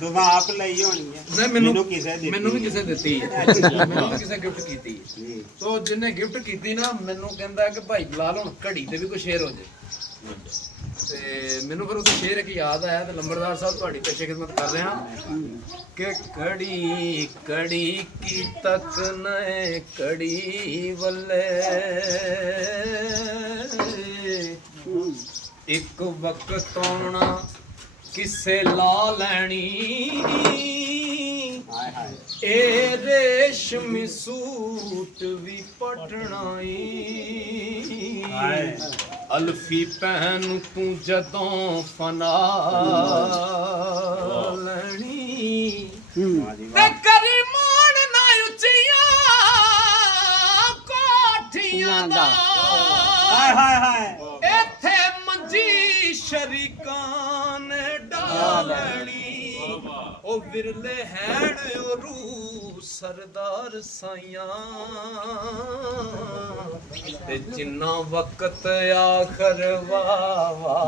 ਦੋਵਾਂ ਆਪ ਲਈ ਹੋਣੀ ਹੈ ਨਹੀਂ ਮੈਨੂੰ ਕਿਸੇ ਦਿੱਤੀ ਮੈਨੂੰ ਵੀ ਕਿਸੇ ਦਿੱਤੀ ਹੈ ਮੈਨੂੰ ਵੀ ਕਿਸੇ ਗਿਫਟ ਕੀਤੀ ਜੀ। ਸੋ ਜਿਹਨੇ ਗਿਫਟ ਕੀਤੀ ਨਾ ਮੈਨੂੰ ਕਹਿੰਦਾ ਕਿ ਭਾਈ ਬਲਾਲ ਹੁਣ ਘੜੀ ਤੇ ਵੀ ਕੋਈ ਸ਼ੇਰ ਹੋ ਜੇ ਤੇ ਮੈਨੂੰ ਫਿਰ ਉਹਦਾ ਸ਼ੇਰ ਇੱਕ ਯਾਦ ਆਇਆ ਤੇ ਲੰਬੜਦਾਰ ਸਾਹਿਬ ਤੁਹਾਡੀ ਪੇਸ਼ੇ ਖਿਦਮਤ ਕਰ ਰਹੇ ਹਾਂ ਕਿ ਕੜੀ ਕੜੀ ਕੀ ਤੱਕ ਨਏ ਕੜੀ ਵੱਲੇ ਇੱਕ ਵਕਤ ਆਉਣਾ ਕਿਸੇ ਲਾ ਲੈਣੀ ਹਾਏ ਹਾਏ ਇਹ ਰੇਸ਼ਮੀ ਸੂਟ ਵੀ ਪਟਣਾਈ ਅਲਫੀ ਪਹਿਨ ਤੂੰ ਜਦੋਂ ਫਨਾ ਲੈਣੀ ਤੇ ਕਰੀ ਮਾਣ ਨਾ ਉੱਚੀਆਂ ਕੋਠੀਆਂ ਦਾ ਹਾਏ ਹਾਏ ਹਾਏ ਇੱਥੇ ਮੰਜੀ ਸ਼ਰੀਕਾਂ ਨੇ ਡਾਲਣੀ ਉਹ ਵਿਰਲੇ ਹੈਣ ਉਹ ਰੂ ਸਰਦਾਰ ਸਾਈਆਂ ਤੇ ਜਿੰਨਾ ਵਕਤ ਆਖਰ ਵਾਵਾ